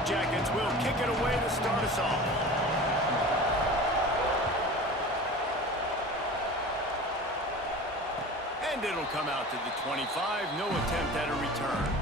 Yellow Jackets will kick it away to start us off. And it'll come out to the 25. No attempt at a return.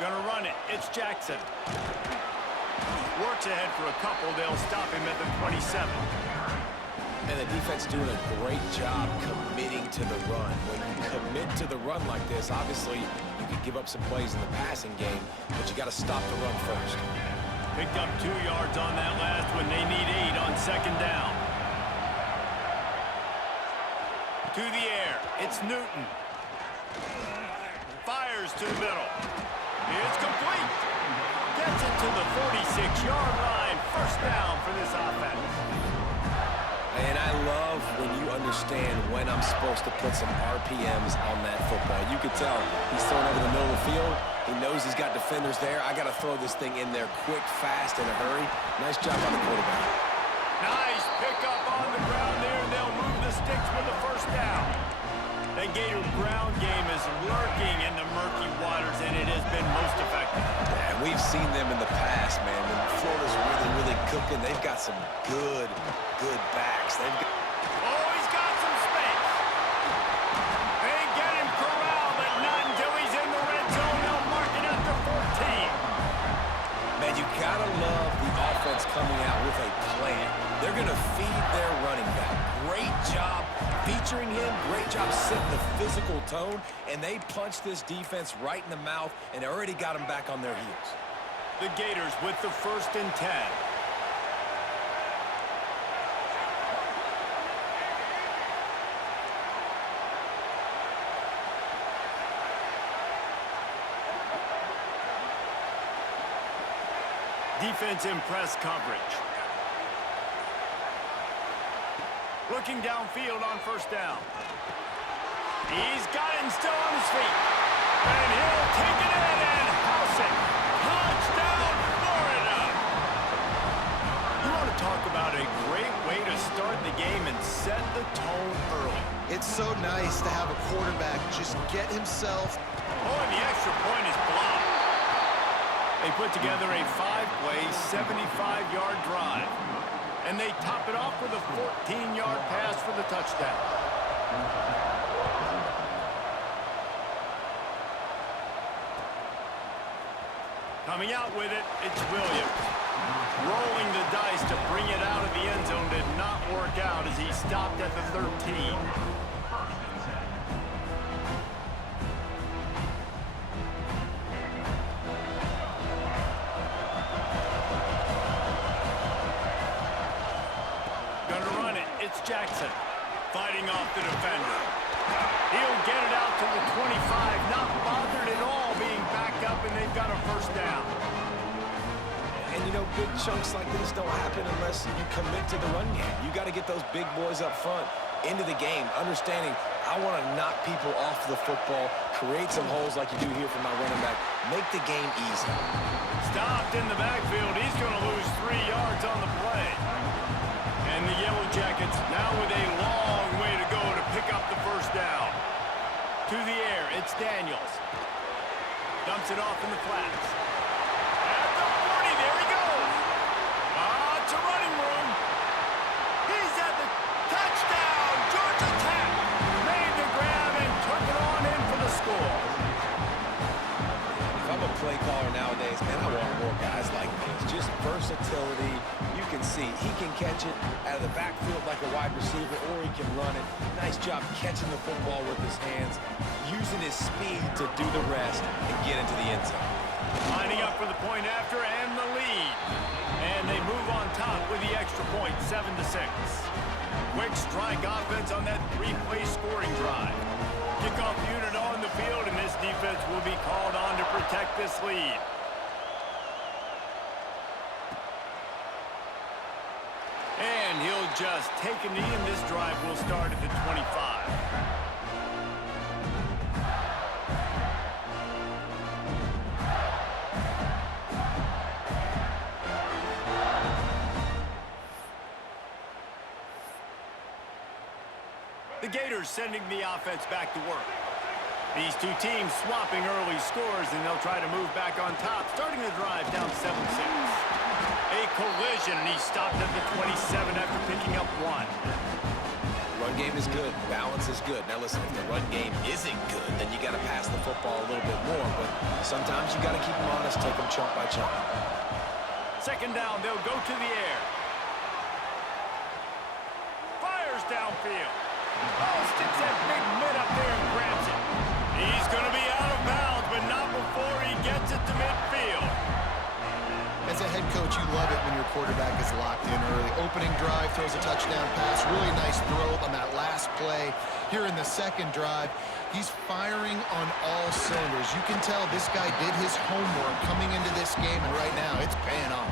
Gonna run it. It's Jackson. Works ahead for a couple. They'll stop him at the 27. And the defense doing a great job committing to the run. When you commit to the run like this, obviously you can give up some plays in the passing game, but you got to stop the run first. Picked up 2 yards on that last when they need 8 on second down. To the air. It's Newton. Fires to the middle. It's complete. Gets it to the 46-yard line. First down for this offense. And I love when you understand when I'm supposed to put some RPMs on that football. You could tell he's throwing over the middle of the field. He knows he's got defenders there. I got to throw this thing in there quick, fast, in a hurry. Nice job on the quarterback. Nice pickup on the ground there, and they'll move the sticks with the first down. The Gator ground game is lurking in the murky waters, and it has been most effective. Yeah, we've seen them in the past, man. When Florida's really, really cooking, they've got some good backs. They've got... Oh, he's got some space. They get him corralled, but not until he's in the red zone. They'll mark it at the 14. Man, you gotta love the offense coming out with a plan. They're gonna feed their running back. Great job featuring him, great job setting the physical tone, and they punched this defense right in the mouth and already got them back on their heels. The Gators with the 1st and 10. Defense in press coverage. Looking downfield on first down. He's got him still on his feet. And he'll take it in and house it. Touchdown, Florida! You want to talk about a great way to start the game and set the tone early. It's so nice to have a quarterback just get himself. Oh, and the extra point is blocked. They put together a 5-play, 75-yard drive. And they top it off with a 14-yard pass for the touchdown. Coming out with it, it's Williams. Rolling the dice to bring it out of the end zone did not work out as he stopped at the 13. Jackson fighting off the defender. He'll get it out to the 25, not bothered at all being backed up, and they've got a first down. And, you know, big chunks like this don't happen unless you commit to the run game. You got to get those big boys up front into the game, understanding I want to knock people off the football, create some holes like you do here for my running back, make the game easy. Stopped in the backfield. He's going to lose 3 yards on the play. And the Yellow Jackets now with a long way to go to pick up the first down. To the air, it's Daniels. versatility. You can see he can catch it out of the backfield like a wide receiver, or he can run it. Nice job catching the football with his hands, using his speed to do the rest and get into the end zone. Lining up for the point after and the lead. And they move on top with the extra point, 7-6. Quick strike offense on that three-play scoring drive. Kickoff unit on the field, and this defense will be called on to protect this lead. And he'll just take a knee, and this drive will start at the 25. The Gators sending the offense back to work. These two teams swapping early scores, and they'll try to move back on top, starting the drive down 7-6. A collision, and he stopped at the 27 after picking up one. Run game is good. Balance is good. Now listen, if the run game isn't good, then you got to pass the football a little bit more. But sometimes you got to keep them honest, take them chunk by chunk. Second down, they'll go to the air. Fires downfield. Oh, sticks that big mid up there and grabs it. He's going to be out of bounds, but not before he gets it to midfield. As a head coach, you love it when your quarterback is locked in early. Opening drive, throws a touchdown pass. Really nice throw on that last play. Here in the second drive, he's firing on all cylinders. You can tell this guy did his homework coming into this game, and right now it's paying off.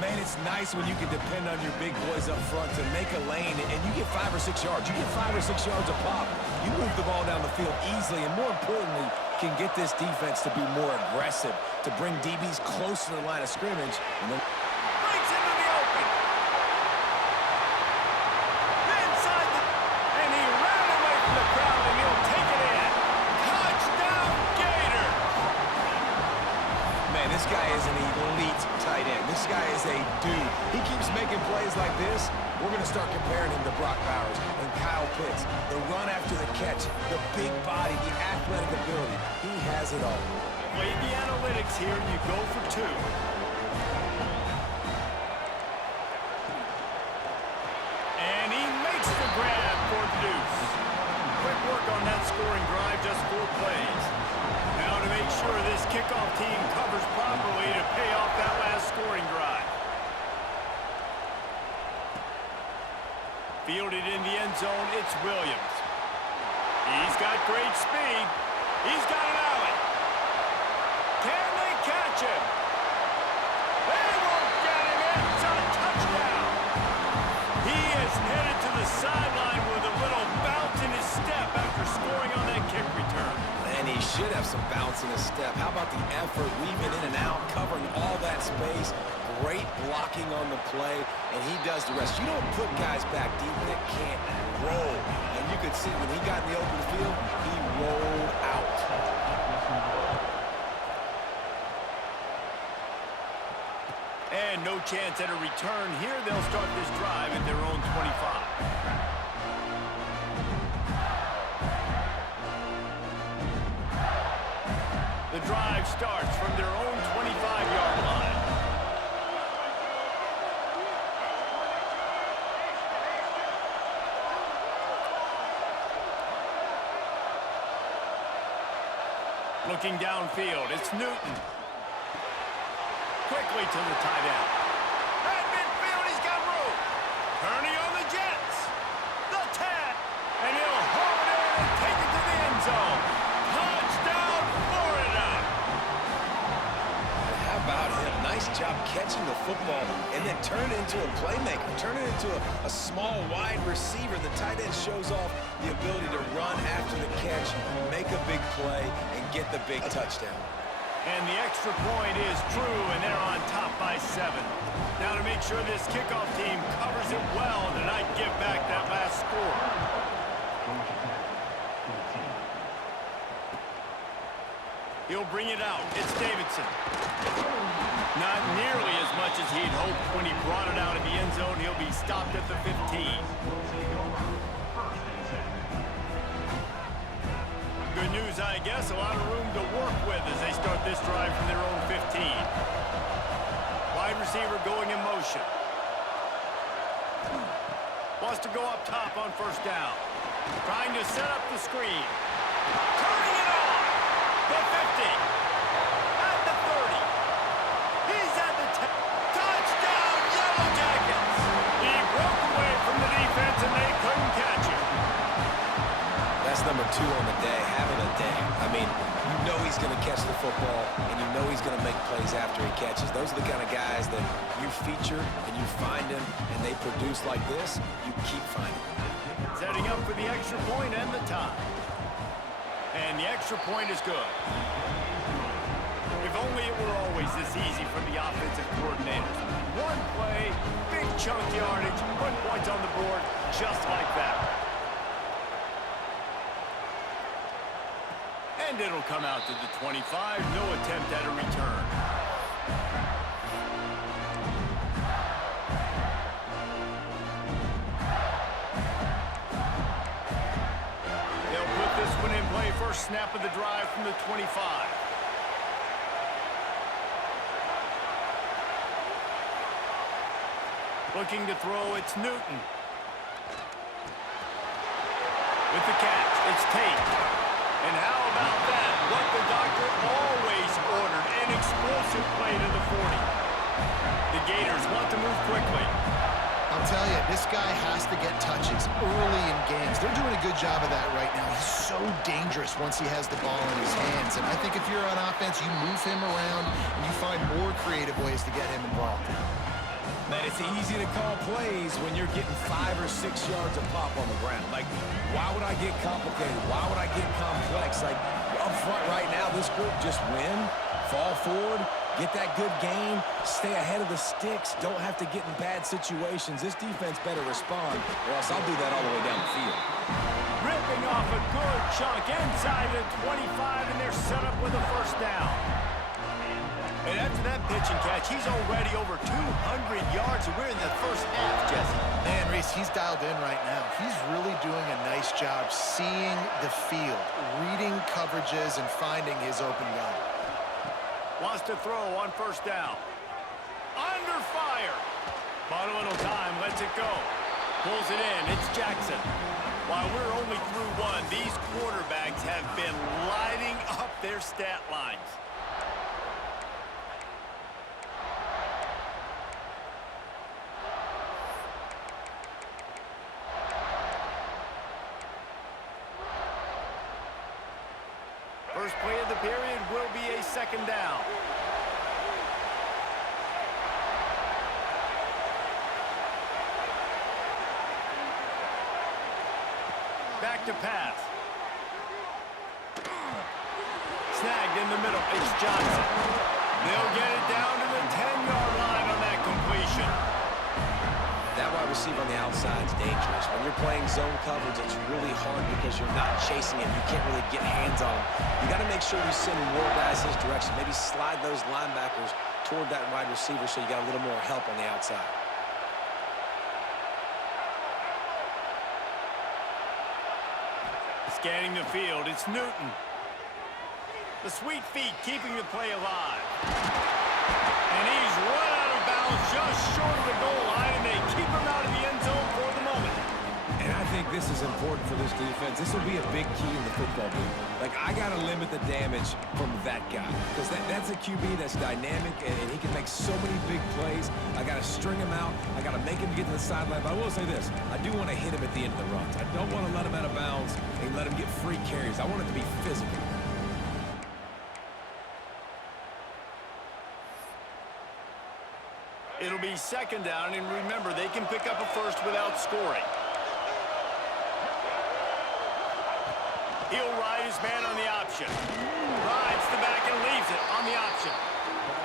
Man, it's nice when you can depend on your big boys up front to make a lane, and you get 5 or 6 yards. You get 5 or 6 yards a pop. You move the ball down the field easily, and more importantly, can get this defense to be more aggressive, to bring DBs close to the line of scrimmage. And then Breaks into the open. Inside the... And he ran away from the crowd, and he'll take it in. Touchdown, Gator! Man, this guy is an elite tight end. This guy is a dude. He keeps making plays like this. We're going to start comparing him to Brock Bowers and Kyle Pitts. The run after the catch, the big body, the athletic ability. He has it all. Play the analytics here, and you go for 2. And he makes the grab for the deuce. Quick work on that scoring drive, just 4 plays. Now to make sure this kickoff team covers properly to pay off that last scoring drive. Fielded in the end zone, it's Williams. He's got great speed. He's got an alley. Can they catch him? They won't get him. It's a touchdown. He is headed to the sideline with a little bounce in his step after scoring on that kick return. And he should have some bounce in his step. How about the effort, weaving in and out, covering all that space. Great blocking on the play, and he does the rest. You don't put guys back deep that can't roll. And you could see when he got in the open field, he rolled out. And no chance at a return here. They'll start this drive at their own 25. The drive starts from their own 25-yard line. Looking downfield, it's Newton. Quickly to the tight end. At midfield, he's got room. Kearney on the Jets. The 10. And he'll haul it in and take it to the end zone. Touchdown, Florida. How about him? Nice job catching the football and then turn it into a playmaker. Turn it into a small wide receiver. The tight end shows off the ability to run after the catch, make a big play, and get the big touchdown. And the extra point is true, and they're on top by 7. Now to make sure this kickoff team covers it well and not give back that last score. He'll bring it out. It's Davidson. Not nearly as much as he'd hoped when he brought it out of the end zone. He'll be stopped at the 15. Good news, I guess. A lot of room to work with as they start this drive from their own 15. Wide receiver going in motion. Wants to go up top on first down. Trying to set up the screen. Turning it on. The 50. At the 30. He's at the 10. Touchdown, Yellow Jackets. He broke away from the defense and they couldn't catch him. That's number 2 on the day, having a day. I mean, you know he's going to catch the football, and you know he's going to make plays after he catches. Those are the kind of guys that you feature and you find them, and they produce like this, you keep finding them. Setting up for the extra point and the tie. And the extra point is good. If only it were always this easy for the offensive coordinators. One play, big chunk yardage, put points on the board just like that. And it'll come out to the 25. No attempt at a return. They'll put this one in play. First snap of the drive from the 25. Looking to throw, it's Newton. With the catch, it's Tate. And how about that? What the doctor always ordered, an explosive play to the 40. The Gators want to move quickly. I'll tell you, this guy has to get touches early in games. They're doing a good job of that right now. He's so dangerous once he has the ball in his hands. And I think if you're on offense, you move him around and you find more creative ways to get him involved. Man, it's easy to call plays when you're getting 5 or 6 yards of pop on the ground. Like, why would I get complicated? Why would I get complex? Like, up front right now, this group just win, fall forward, get that good gain, stay ahead of the sticks, don't have to get in bad situations. This defense better respond, or else I'll do that all the way down the field. Ripping off a good chunk inside the 25, and they're set up with a first down. And after that pitch and catch, he's already over 200 yards, and we're in the first half, Jesse. Man, Reese, he's dialed in right now. He's really doing a nice job seeing the field, reading coverages, and finding his open guy. Wants to throw on first down. Under fire. Bottom little time, lets it go. Pulls it in, it's Jackson. While we're only through one, these quarterbacks have been lighting up their stat lines. First play of the period will be a second down. Back to pass. Snagged in the middle. It's Johnson. They'll get it down to the 10-yard line on that completion. That wide receiver on the outside is dangerous. When you're playing zone coverage, it's really hard because you're not chasing him. You can't really get hands on him. You got to make sure you send more guys his direction. Maybe slide those linebackers toward that wide receiver so you got a little more help on the outside. Scanning the field, it's Newton. The sweet feet keeping the play alive. And he's run out of bounds just short of the goal line, and they keep him out of the end zone for the moment. And I think this is important for this defense. This will be a big key in the football game. Like, I got to limit the damage from that guy. Because that's a QB that's dynamic, and he can make so many big plays. I got to string him out. I got to make him get to the sideline. But I will say this. I do want to hit him at the end of the runs. I don't want to let him out of bounds and let him get free carries. I want it to be physical. It'll be second down, and remember, they can pick up a first without scoring. He'll ride his man on the option. Rides the back and leaves it on the option.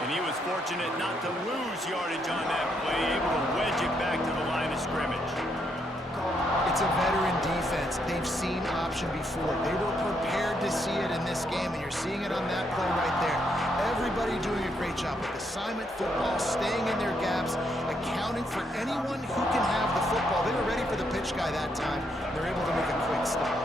And he was fortunate not to lose yardage on that play, able to wedge it back to the line of scrimmage. It's a veteran defense. They've seen option before. They were prepared to see it in this game, and you're seeing it on that play right there. Everybody doing a great job with assignment football, staying in their gaps, accounting for anyone who can have the football. They were ready for the pitch guy that time. They're able to make a quick stop.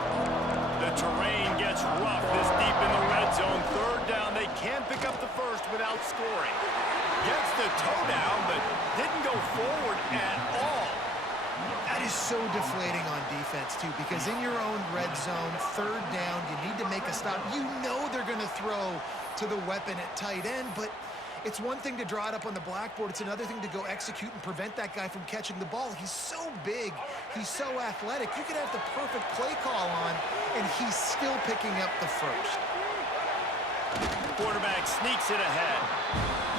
The terrain gets rough this deep in the red zone. Third down, they can pick up the first without scoring. Gets the toe down, but didn't go forward at all. That is so deflating on defense, too, because in your own red zone, third down, you need to make a stop. You know they're going to throw to the weapon at tight end, but it's one thing to draw it up on the blackboard. It's another thing to go execute and prevent that guy from catching the ball. He's so big. He's so athletic. You could have the perfect play call on, and he's still picking up the first. Quarterback sneaks it ahead.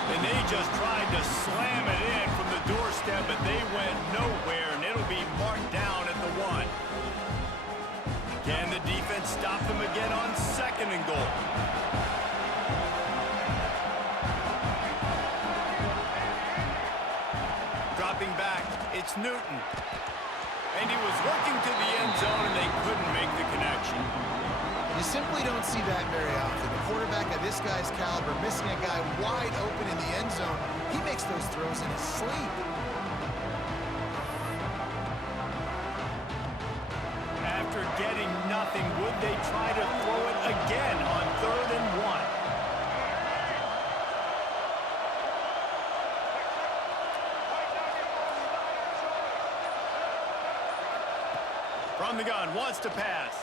And they just tried to slam it in from the doorstep, but they went nowhere, and it'll be marked down at the 1. Can the defense stop them again on 2nd and goal? Dropping back, it's Newton. And he was looking to the end zone, and they couldn't make the connection. You simply don't see that very often. A quarterback of this guy's caliber missing a guy wide open in the end zone. He makes those throws in his sleep. After getting nothing, would they try to throw it again on 3rd and 1? From the gun, wants to pass.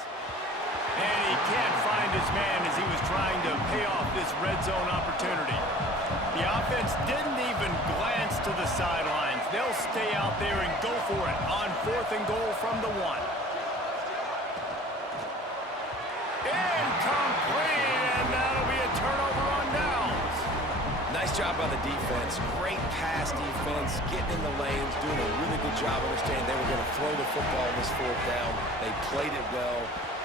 And he can't find his man as he was trying to pay off this red zone opportunity. The offense didn't even glance to the sidelines. They'll stay out there and go for it on 4th and goal from the 1. Incomplete, and that'll be a turnover on downs. Nice job by the defense. Great pass defense, getting in the lanes, doing a really good job understanding they were going to throw the football on this 4th down. They played it well.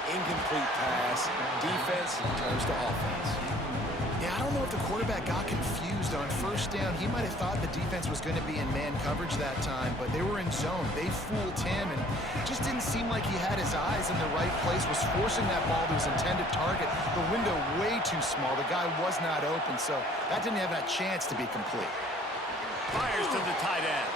Incomplete pass. Defense turns to offense. Yeah, I don't know if the quarterback got confused on 1st down. He might have thought the defense was going to be in man coverage that time, but they were in zone. They fooled him, and it just didn't seem like he had his eyes in the right place, was forcing that ball to his intended target. The window way too small. The guy was not open, so that didn't have that chance to be complete. Fires to the tight end.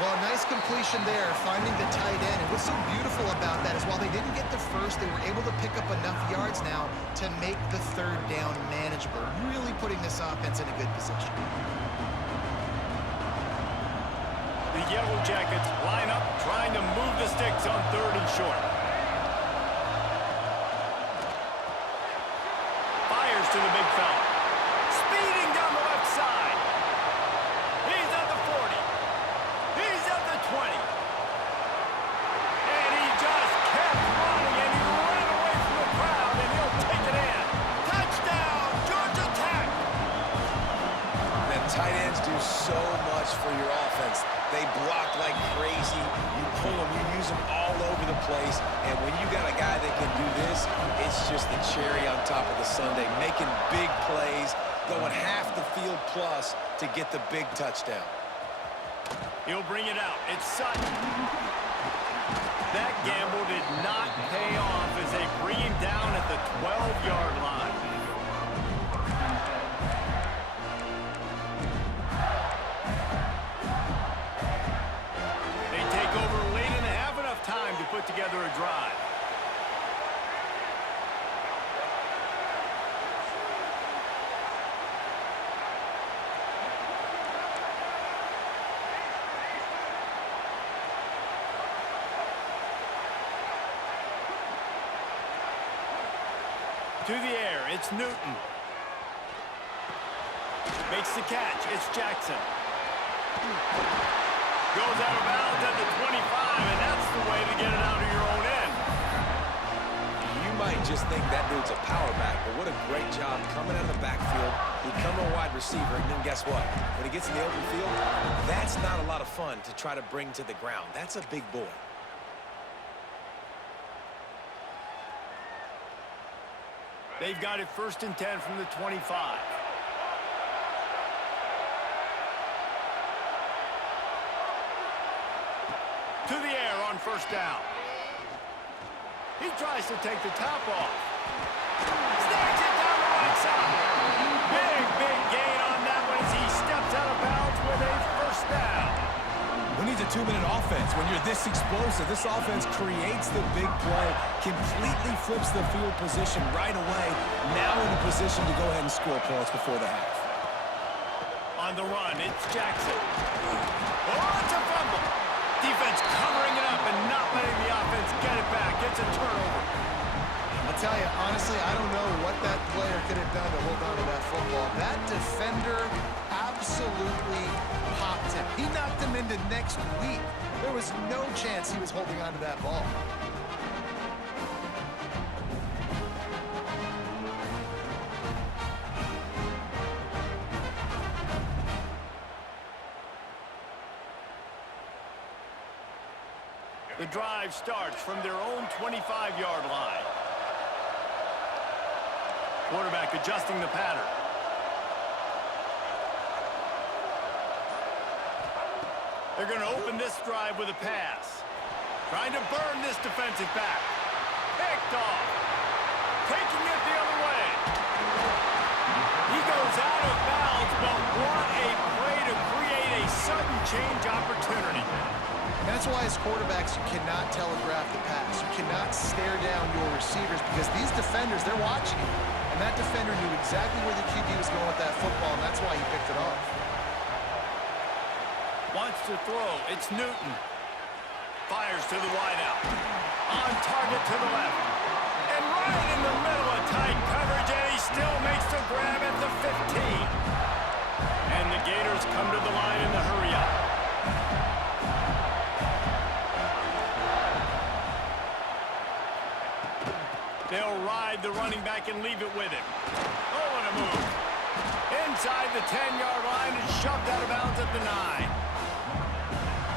Well, nice completion there, finding the tight end. And what's so beautiful about that is while they didn't get the first, they were able to pick up enough yards now to make the 3rd down manageable, really putting this offense in a good position. The Yellow Jackets line up, trying to move the sticks on 3rd and short. Fires to the big fella. Speeding down the left side. He's at the 40. He's at the 20. And he just kept running, and he ran away from the crowd, and he'll take it in. Touchdown, Georgia Tech. Man, tight ends do so much for your offense. They block like crazy. You pull them, you use them all over the place. And when you got a guy that can do this, it's just the cherry on top of the sundae, making big plays, going half the field plus to get the big touchdown. He'll bring it out. It's Sutton. That gamble did not pay off as they bring him down at the 12-yard line. They take over late and have enough time to put together a drive. To the air, it's Newton. Makes the catch, it's Jackson. Goes out of bounds at the 25, and that's the way to get it out of your own end. You might just think that dude's a power back, but what a great job coming out of the backfield, becoming a wide receiver, and then guess what? When he gets in the open field, that's not a lot of fun to try to bring to the ground. That's a big boy. They've got it 1st and 10 from the 25. To the air on 1st down. He tries to take the top off. Snags it down the right side. Big gain on that one as he steps out of bounds with a 1st down. Who needs a 2-minute offense? When you're this explosive, this offense creates the big play, completely flips the field position right away, now in a position to go ahead and score points before the half. On on the run. It's Jackson. Oh, it's a fumble. Defense covering it up and not letting the offense get it back. It's a turnover. I'll tell you, honestly, I don't know what that player could have done to hold on to that football. That defender absolutely popped him. He knocked him into next week. There was no chance he was holding on to that ball. The drive starts from their own 25-yard line. Quarterback adjusting the pattern. They're going to open this drive with a pass. Trying to burn this defensive back. Picked off. Taking it the other way. He goes out of bounds, but what a play to create a sudden change opportunity. And that's why as quarterbacks, you cannot telegraph the pass. You cannot stare down your receivers because these defenders, they're watching you. And that defender knew exactly where the QB was going with that football, and that's why he picked it off. Wants to throw. It's Newton. Fires to the wideout. On target to the left. And right in the middle of tight coverage, and he still makes the grab at the 15. And the Gators come to the line in the hurry-up. They'll ride the running back and leave it with him. Oh, what a move. Inside the 10-yard line and shoved out of bounds at the 9.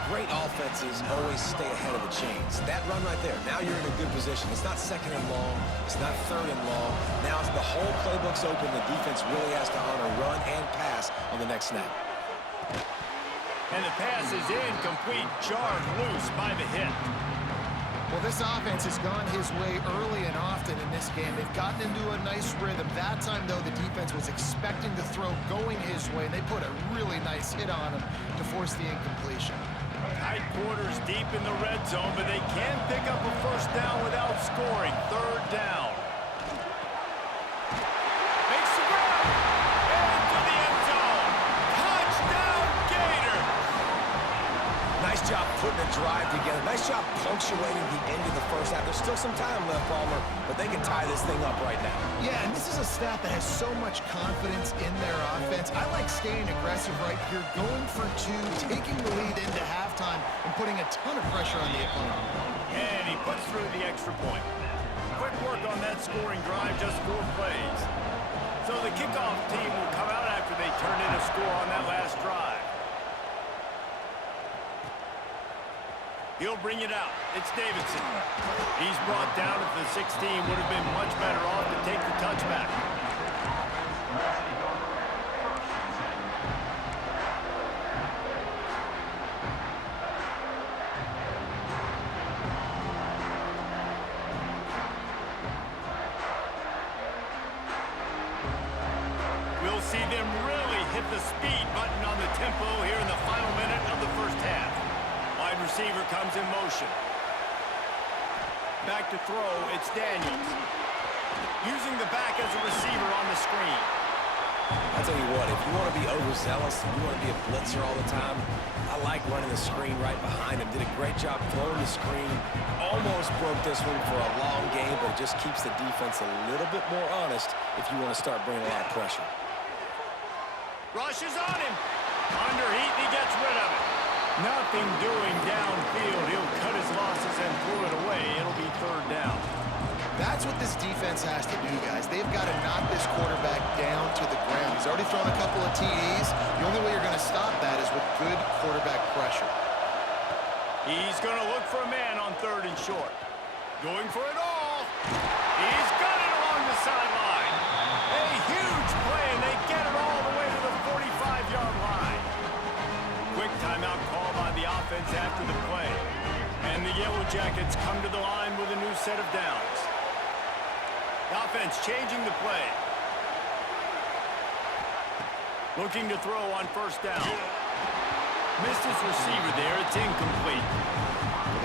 Great offenses always stay ahead of the chains. That run right there, now you're in a good position. It's not second and long. It's not third and long. Now as the whole playbook's open, the defense really has to honor run and pass on the next snap. And the pass is incomplete, jarred loose by the hit. Well, this offense has gone his way early and often in this game. They've gotten into a nice rhythm. That time, though, the defense was expecting the throw going his way, and they put a really nice hit on him to force the incompletion. Tight quarters deep in the red zone, but they can pick up a first down without scoring. Third down. Makes the grab. Into the end zone. Touchdown, Gator. Nice job putting a drive together. Nice job punctuating the end of the first half. There's still some time left, Palmer, but they can tie this thing up right now. Yeah, and this is a staff that has so much confidence in their offense. I like staying aggressive right here, going for two, taking the lead into halftime, and putting a ton of pressure on the opponent. And he puts through the extra point. Quick work on that scoring drive, just 4 plays. So the kickoff team will come out after they turn in a score on that last drive. He'll bring it out. It's Davidson. He's brought down at the 16. Would have been much better off to take the touchback. We'll see them really hit the speed button on the tempo here in the final minute of the first half. Wide receiver comes in motion. Back to throw, it's Daniels. Using the back as a receiver on the screen. I'll tell you what, if you want to be overzealous and you want to be a blitzer all the time, I like running the screen right behind him. Did a great job throwing the screen. Almost broke this one for a long game, but it just keeps the defense a little bit more honest if you want to start bringing a lot of pressure. Rushes on him. Under heat, he gets rid of it. Nothing doing downfield. He'll cut his losses and throw it away. It'll be third down. That's what this defense has to do, guys. They've got to knock this quarterback down to the ground. He's already thrown a couple of TDs. The only way you're going to stop that is with good quarterback pressure. He's going to look for a man on third and short. Going for it all. He's got it along the sideline. A huge play, and they get it all the way to the 45-yard line. Quick timeout call by the offense after the play. And the Yellow Jackets come to the line with a new set of downs. The offense changing the play. Looking to throw on first down. Missed his receiver there. It's incomplete.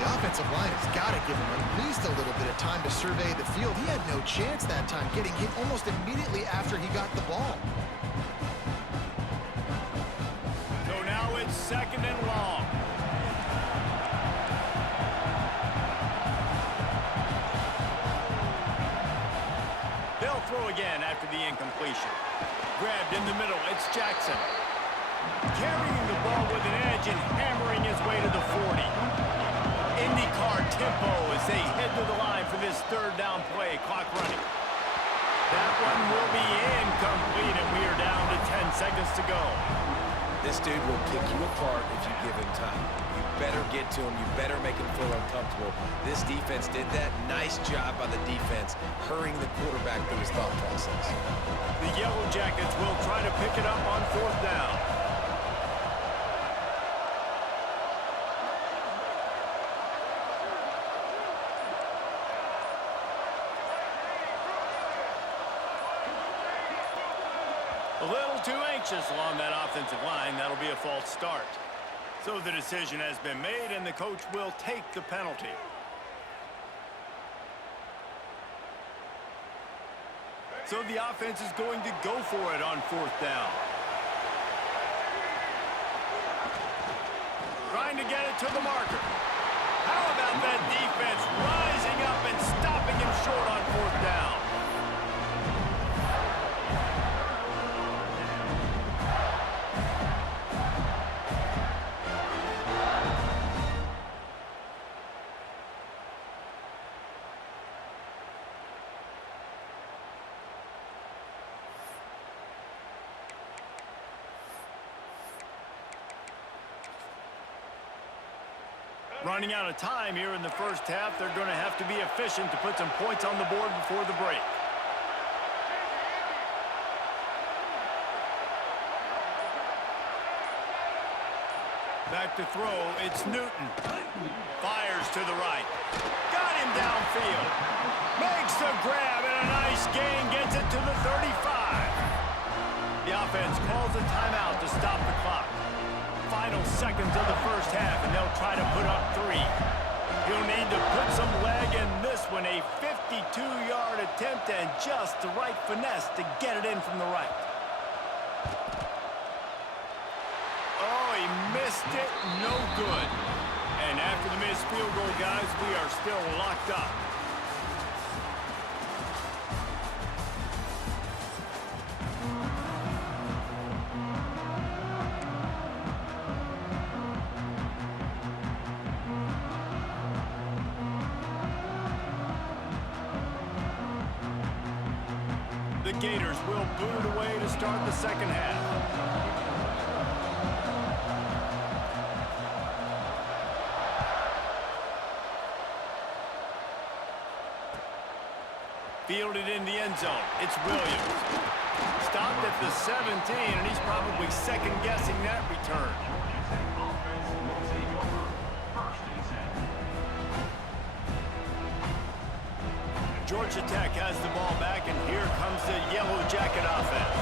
The offensive line has got to give him at least a little bit of time to survey the field. He had no chance that time, getting hit almost immediately after he got the ball. second and long. They'll throw again after the incompletion. Grabbed in the middle, it's Jackson. Carrying the ball with an edge and hammering his way to the 40. IndyCar tempo as they head to the line for this third down play. Clock running. That one will be incomplete, and we are down to 10 seconds to go. This dude will pick you apart if you give him time. You better get to him. You better make him feel uncomfortable. This defense did that. Nice job by the defense, hurrying the quarterback through his thought process. The Yellow Jackets will try to pick it up on fourth down. A little too anxious along that offensive line. That'll be a false start. So the decision has been made, and the coach will take the penalty. So the offense is going to go for it on fourth down. Trying to get it to the marker. How about that defense rising up and stopping him short on fourth down? Running out of time here in the first half. They're going to have to be efficient to put some points on the board before the break. Back to throw. It's Newton. Fires to the right. Got him downfield. Makes the grab and a nice gain. Gets it to the 35. The offense calls a timeout to stop the clock. Final seconds of the first half, and they'll try to put up 3. He'll need to put some leg in this one. A 52-yard attempt and just the right finesse to get it in from the right. Oh, he missed it. No good. And after the missed field goal, guys, we are still locked up. The Gators will boot it away to start the second half. Fielded in the end zone. It's Williams. Stopped at the 17, and he's probably second-guessing that return. Georgia Tech has the ball back, and here comes the Yellow Jacket offense.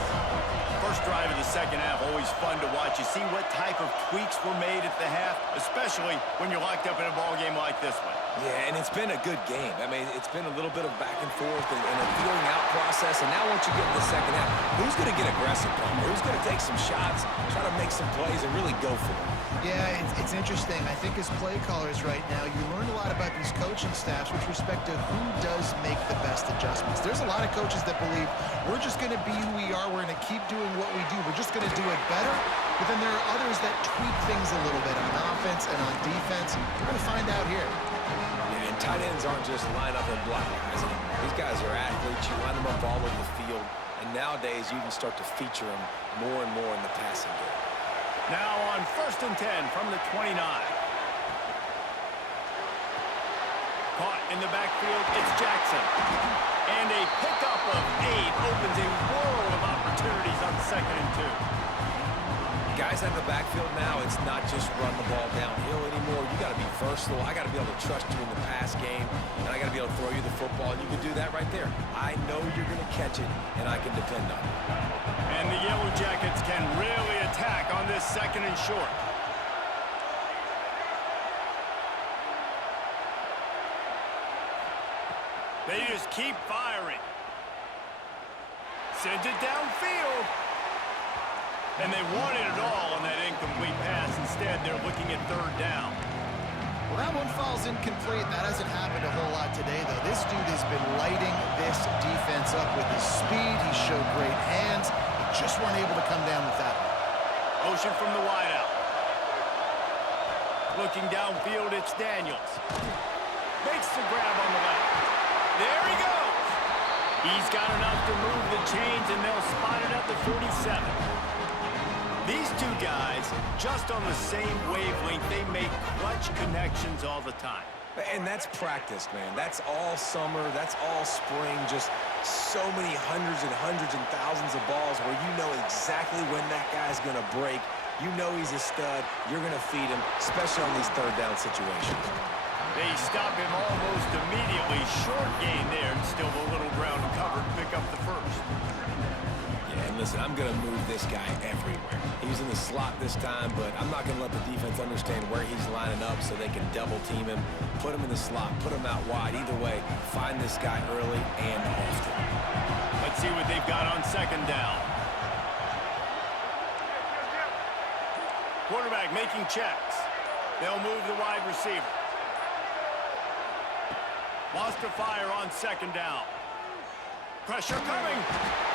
First drive of the second half, always fun to watch. You see what type of tweaks were made at the half, especially when you're locked up in a ball game like this one. Yeah, and it's been a good game. I mean, it's been a little bit of back and forth and a feeling out process. And now once you get in the second half, who's going to get aggressive, Palmer? Who's going to take some shots, try to make some plays, and really go for it? Yeah, it's interesting. I think as play callers right now, you learn a lot about these coaching staffs with respect to who does make the best adjustments. There's a lot of coaches that believe we're just going to be who we are. We're going to keep doing what we do. We're just going to do it better. But then there are others that tweak things a little bit on offense and on defense. We're going to find out here. Yeah, and tight ends aren't just line up and block guys anymore. These guys are athletes. You line them up all over the field. And nowadays, you can start to feature them more and more in the passing game. Now on 1st and 10 from the 29. Caught in the backfield, it's Jackson. And a pickup of 8 opens a world of opportunities on 2nd and 2. Guys in the backfield now, it's not just run the ball downhill anymore. You got to be versatile. I got to be able to trust you in the pass game, and I got to be able to throw you the football, and you can do that right there. I know you're going to catch it, and I can depend on it. And the Yellow Jackets can really attack on this 2nd and short. They just keep firing. Sends it downfield. And they wanted it all on that incomplete pass. Instead, they're looking at third down. Well, that one falls incomplete. That hasn't happened a whole lot today, though. This dude has been lighting this defense up with his speed. He showed great hands. They just weren't able to come down with that one. Motion from the wideout. Looking downfield, it's Daniels. Makes the grab on the left. There he goes. He's got enough to move the chains, and they'll spot it at the 47. These two guys, just on the same wavelength, they make clutch connections all the time. And that's practice, man. That's all summer. That's all spring. Just so many hundreds and thousands of balls where you know exactly when that guy's going to break. You know he's a stud. You're going to feed him, especially on these third down situations. They stop him almost immediately. Short gain there, and still a little ground covered to pick up the first. Yeah, and listen, I'm going to move this guy everywhere. He's in the slot this time, but I'm not going to let the defense understand where he's lining up so they can double team him, put him in the slot, put him out wide. Either way, find this guy early and often. Let's see what they've got on second down. Quarterback making checks. They'll move the wide receiver. Wants to fire on second down. Pressure coming.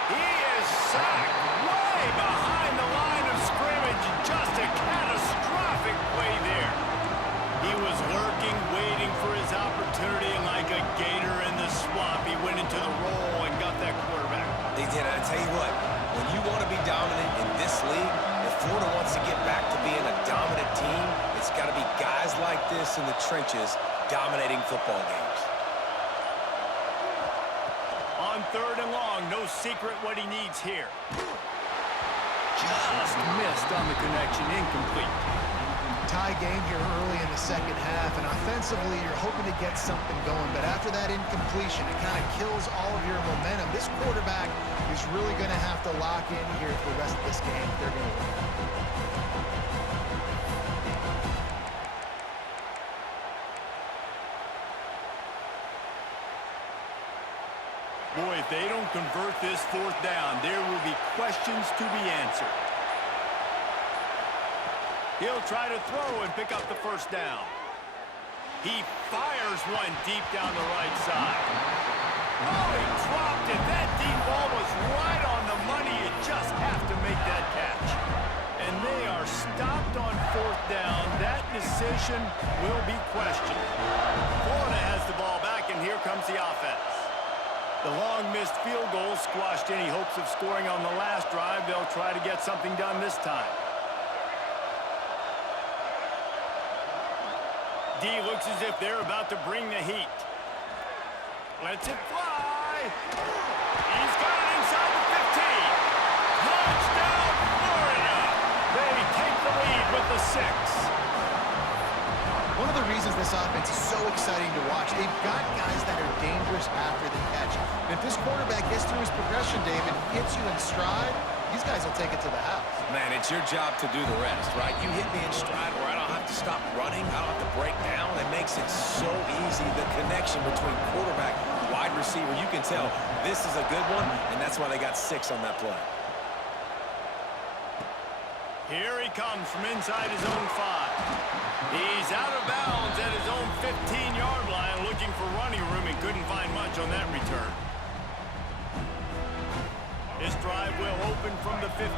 He is sacked way behind the line of scrimmage. Just a catastrophic play there. He was lurking, waiting for his opportunity, and like a gator in the swamp, he went into the roll and got that quarterback. He did. I tell you what, when you want to be dominant in this league, if Florida wants to get back to being a dominant team, it's got to be guys like this in the trenches dominating football games. On third and long, no secret what he needs here. Just missed on the connection, incomplete. Tie game here early in the second half, and offensively, you're hoping to get something going, but after that incompletion, it kind of kills all of your momentum. This quarterback is really going to have to lock in here for the rest of this game if they're going to win. Boy, if they don't convert this fourth down, there will be questions to be answered. He'll try to throw and pick up the first down. He fires one deep down the right side. Oh, he dropped it. That deep ball was right on the money. You just have to make that catch. And they are stopped on fourth down. That decision will be questioned. Florida has the ball back, and here comes the offense. The long missed field goal squashed any hopes of scoring on the last drive. They'll try to get something done this time. D looks as if they're about to bring the heat. Lets it fly. He's got it inside the 15. Touchdown, Florida. They take the lead with the 6. One of the reasons this offense is so exciting to watch, they've got guys that are dangerous after the catch. And if this quarterback gets through his progression, David, hits you in stride, these guys will take it to the house. Man, it's your job to do the rest, right? You hit me in stride where I don't have to stop running. I don't have to break down. It makes it so easy. The connection between quarterback, wide receiver, you can tell this is a good one, and that's why they got 6 on that play. Here he comes from inside his own 5. He's out of bounds at his own 15-yard line, looking for running room and couldn't find much on that return. This drive will open from the 15.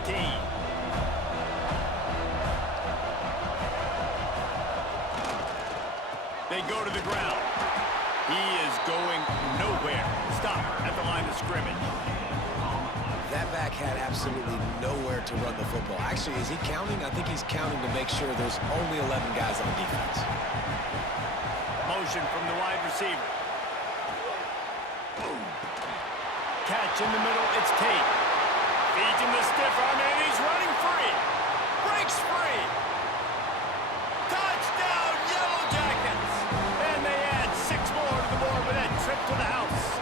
They go to the ground. He is going nowhere. Stop at the line of scrimmage. That back had absolutely nowhere to run the football. Actually, is he counting? I think he's counting to make sure there's only 11 guys on defense. Motion from the wide receiver. Catch in the middle, it's Tate. Feeds him the stiff arm, and he's running free. Breaks free. Touchdown, Yellow Jackets. And they add 6 more to the board with that trip to the house.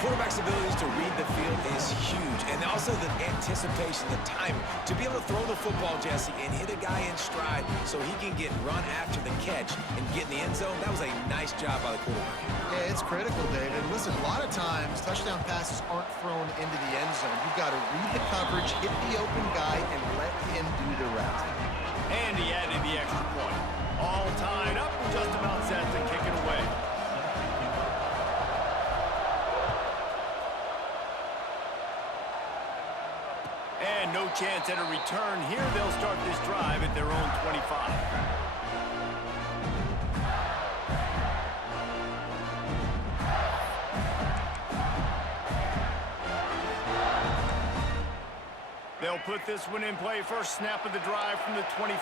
Quarterback's abilities to read the field is huge, and also the anticipation, the timing. To be able to throw the football, Jesse, and hit a guy in stride so he can get run after the catch and get in the end zone, that was a nice job by the quarterback. Yeah, it's critical, David. Listen, a lot of times, touchdown passes aren't thrown into the end zone. You've got to read the coverage, hit the open guy, and let him do the rest. And he added the extra point. All tied up and just about set to kick it away. And no chance at a return here. They'll start this drive at their own 25. They'll put this one in play. First snap of the drive from the 25.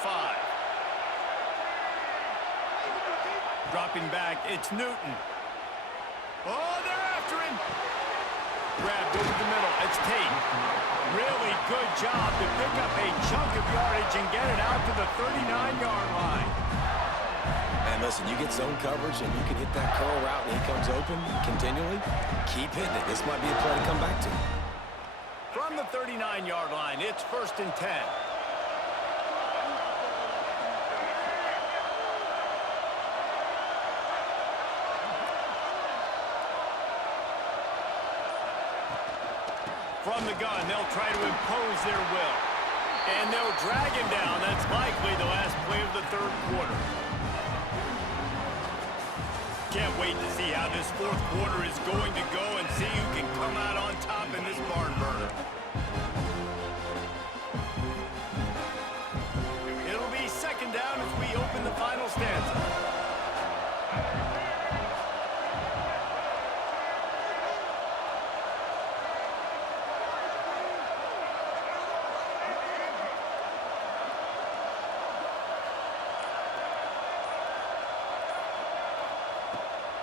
Dropping back, it's Newton. Oh, they're after him. Grabbed over the middle, it's Tate. Really good job to pick up a chunk of yardage and get it out to the 39-yard line. And listen, you get zone coverage and you can hit that curl route and he comes open continually. Keep hitting it. This might be a play to come back to. From the 39-yard line, it's 1st and 10. From the gun, they'll try to impose their will. And they'll drag him down. That's likely the last play of the 3rd quarter. Can't wait to see how this 4th quarter is going to go and see who can come out on top in this barn burner. It'll be 2nd down as we open the final stanza.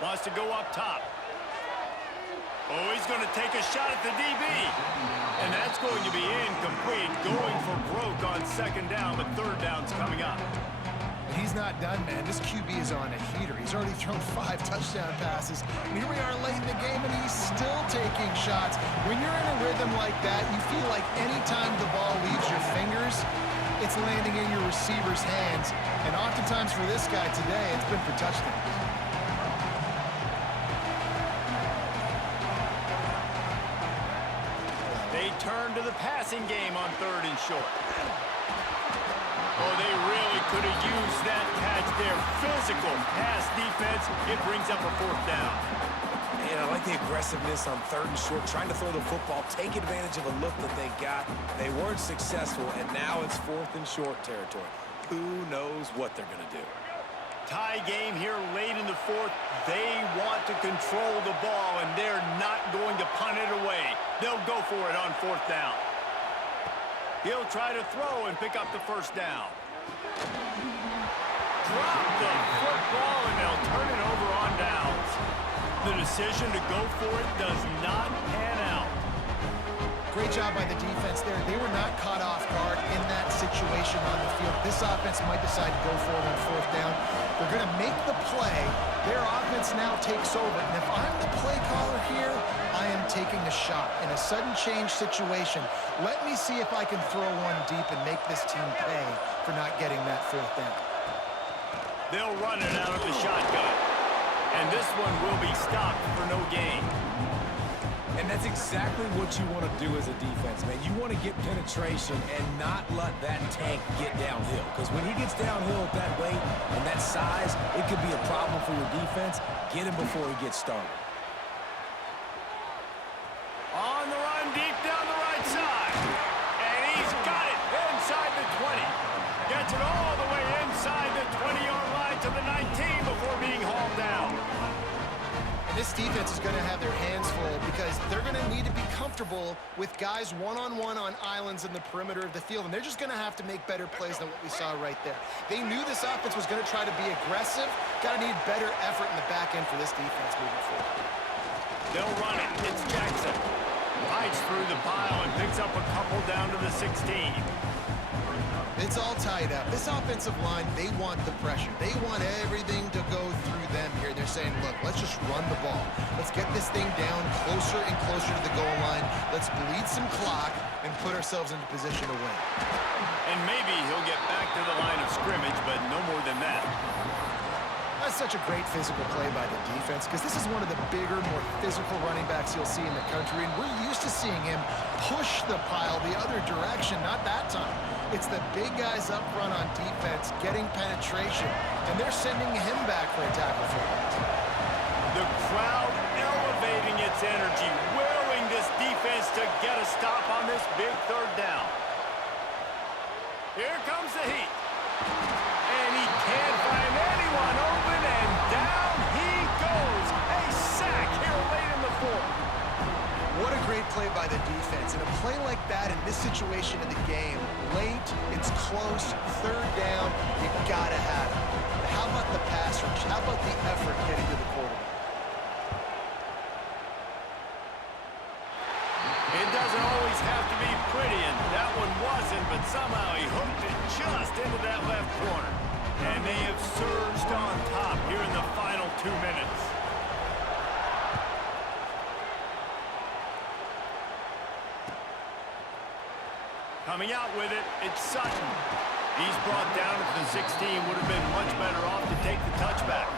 Wants to go up top. Oh, he's going to take a shot at the DB. And that's going to be incomplete. Going for broke on 2nd down, but 3rd down's coming up. He's not done, man. This QB is on a heater. He's already thrown 5 touchdown passes. And here we are late in the game, and he's still taking shots. When you're in a rhythm like that, you feel like any time the ball leaves your fingers, it's landing in your receiver's hands. And oftentimes for this guy today, it's been for touchdowns. They turn to the passing game on 3rd and short. Oh, they really could have used that catch there. Physical pass defense. It brings up a 4th down. And I like the aggressiveness on 3rd and short, trying to throw the football, take advantage of a look that they got. They weren't successful, and now it's 4th and short territory. Who knows what they're going to do? Tie game here late in the 4th. They want to control the ball, and they're not going to punt it away. They'll go for it on 4th down. He'll try to throw and pick up the 1st down. Drop the football, and they'll turn it over on downs. The decision to go for it does not pan out. Great job by the defense there. They were not caught off guard in that situation on the field. This offense might decide to go for it on 4th down. They're going to make the play. Their offense now takes over. And if I'm the play caller here, I am taking a shot. In a sudden change situation, let me see if I can throw one deep and make this team pay for not getting that 4th down. They'll run it out of the shotgun. And this one will be stopped for no gain. And that's exactly what you want to do as a defense, man. You want to get penetration and not let that tank get downhill. Because when he gets downhill at that weight and that size, it could be a problem for your defense. Get him before he gets started. On the run, deep down the right side. And he's got it inside the 20. Gets it all the way inside the 20-yard line to the 19 before being hauled down. This defense is going to have their hands full because they're going to need to be comfortable with guys one-on-one on islands in the perimeter of the field, and they're just going to have to make better plays than what we saw right there. They knew this offense was going to try to be aggressive. Got to need better effort in the back end for this defense moving forward. They'll run it. It's Jackson. Fights through the pile and picks up a couple down to the 16. It's all tied up. This offensive line, they want the pressure. They want everything to go through them here. They're saying, look, let's just run the ball. Let's get this thing down closer and closer to the goal line. Let's bleed some clock and put ourselves into position to win. And maybe he'll get back to the line of scrimmage, but no more than that. That's such a great physical play by the defense because this is one of the bigger, more physical running backs you'll see in the country, and we're used to seeing him push the pile the other direction, not that time. It's the big guys up front on defense getting penetration, and they're sending him back for a tackle for loss. The crowd elevating its energy, willing this defense to get a stop on this big third down. Here comes the heat. And he can't find anyone open, and down he goes. A sack here late in the fourth. What a great play by the defense. And a play like that in this situation of the game, late, it's close, third down, you gotta have it. But how about the pass rush? How about the effort getting to the quarterback? It doesn't always have to be pretty, and that one wasn't, but somehow he hooked it just into that left corner. And they have surged on top here in the final 2 minutes. Coming out with it, it's Sutton. He's brought down at the 16, would have been much better off to take the touchback.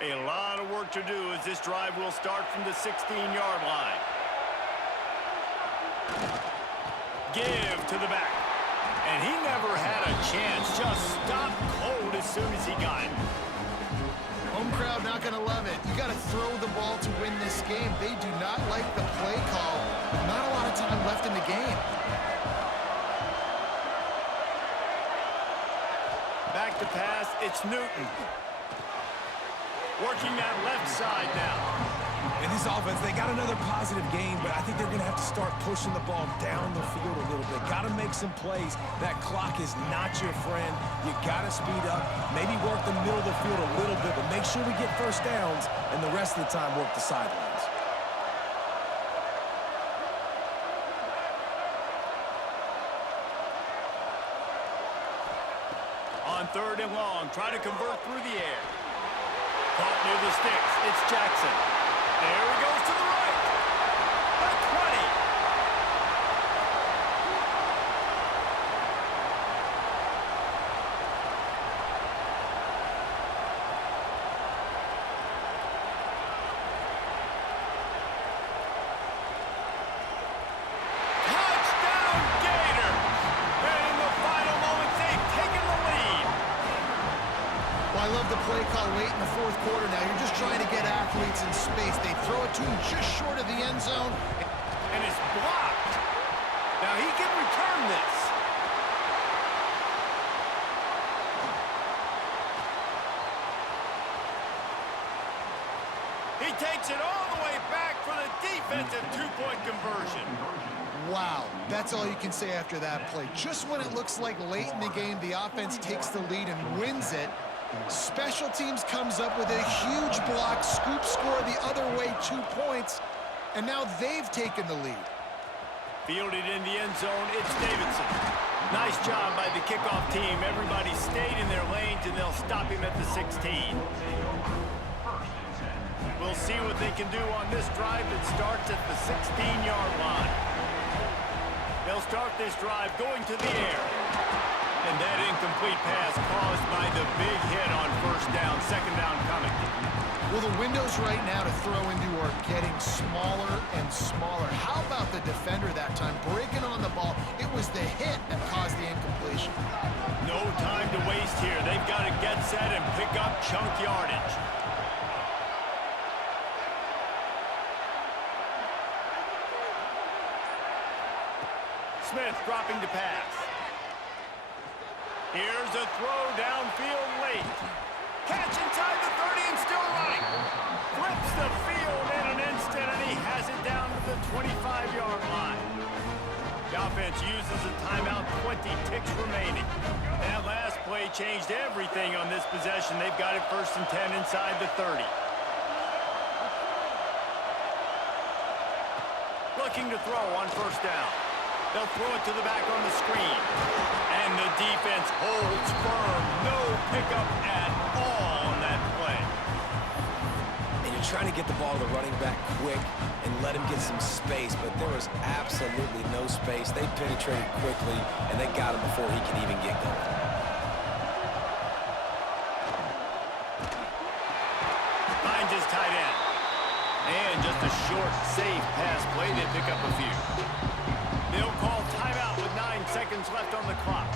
A lot of work to do as this drive will start from the 16-yard line. Give to the back. And he never had a chance. Just stopped cold as soon as he got it. Home crowd not going to love it. You got to throw the ball to win this game. They do not like the play call, but not a lot of time left in the game. Back to pass, it's Newton. Working that left side now. In this offense, they got another positive game, but I think they're going to have to start pushing the ball down the field a little bit. Got to make some plays. That clock is not your friend. You got to speed up, maybe work the middle of the field a little bit, but make sure we get first downs, and the rest of the time work the sidelines. On third and long, try to convert through the air. Caught near the sticks. It's Jackson. There he goes to the right. The 20. Touchdown, Gators! And in the final moments, they've taken the lead. Well, I love the play call late in the fourth quarter now. You're just trying to get athletes in space. They throw it to him just short of the end zone. And it's blocked. Now he can return this. He takes it all the way back for the defensive two-point conversion. Wow, that's all you can say after that play. Just when it looks like late in the game, the offense takes the lead and wins it. Special teams comes up with a huge block, scoop score the other way, 2 points, and now they've taken the lead. Fielded in the end zone, it's Davidson. Nice job by the kickoff team. Everybody stayed in their lanes, and they'll stop him at the 16. We'll see what they can do on this drive that starts at the 16-yard line. They'll start this drive going to the air. And that incomplete pass caused by the big hit on first down, second down coming. Well, the windows right now to throw into are getting smaller and smaller. How about the defender that time breaking on the ball? It was the hit that caused the incompletion. No time to waste here. They've got to get set and pick up chunk yardage. Smith dropping to pass. Here's a throw downfield late. Catch inside the 30 and still running. Flips the field in an instant, and he has it down to the 25-yard line. The offense uses a timeout, 20 ticks remaining. That last play changed everything on this possession. They've got it first and 10 inside the 30. Looking to throw on first down. They'll throw it to the back on the screen. And the defense holds firm. No pickup at all on that play. And you trying to get the ball to the running back quick and let him get some space, but there was absolutely no space. They penetrated quickly, and they got him before he can even get going. Finds his tight end. And just a short, safe pass play. They pick up a few. They'll call timeout with 9 seconds left on the clock.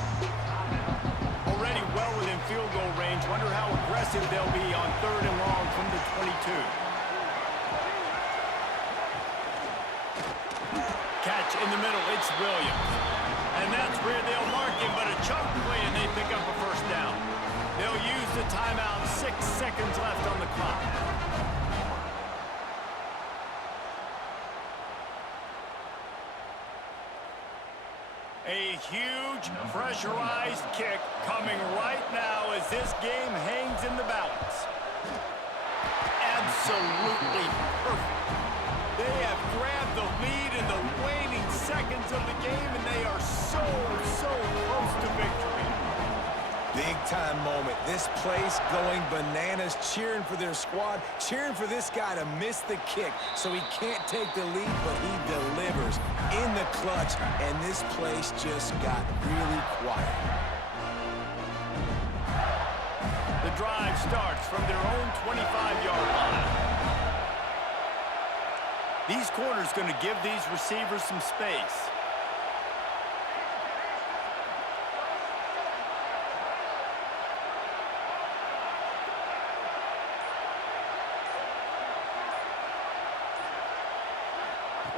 Already well within field goal range. Wonder how aggressive they'll be on 3rd and long from the 22. Catch in the middle. It's Williams. And that's where they'll mark him, but a chunk play, and they pick up a first down. They'll use the timeout. 6 seconds left on the clock. A huge pressurized kick coming right now as this game hangs in the balance. Absolutely perfect. They have grabbed the lead in the waning seconds of the game, and they are so close to victory. Big-time moment. This place going bananas, cheering for their squad, cheering for this guy to miss the kick so he can't take the lead, but he delivers in the clutch, and this place just got really quiet. The drive starts from their own 25-yard line. These corners going to give these receivers some space.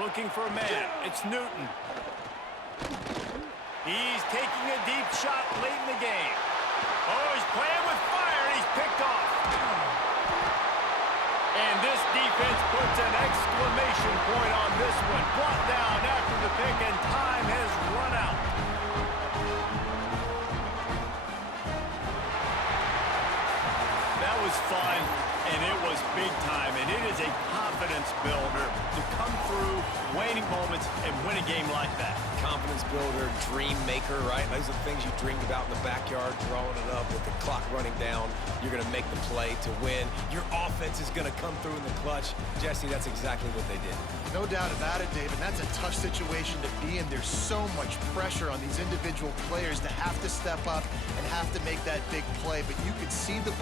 Looking for a man. It's Newton. He's taking a deep shot late in the game. Oh, he's playing with fire, and he's picked off. And this defense puts an exclamation point on this one. Brought down after the pick, and time has run out. That was fun, and it was big time, and it is a confidence builder to come through waning moments and win a game like that. Confidence builder, dream maker, right? Those are the things you dreamed about in the backyard, drawing it up with the clock running down. You're going to make the play to win. Your offense is going to come through in the clutch. Jesse, that's exactly what they did. No doubt about it, David. That's a tough situation to be in. There's so much pressure on these individual players to have to step up and have to make that big play. But you could see the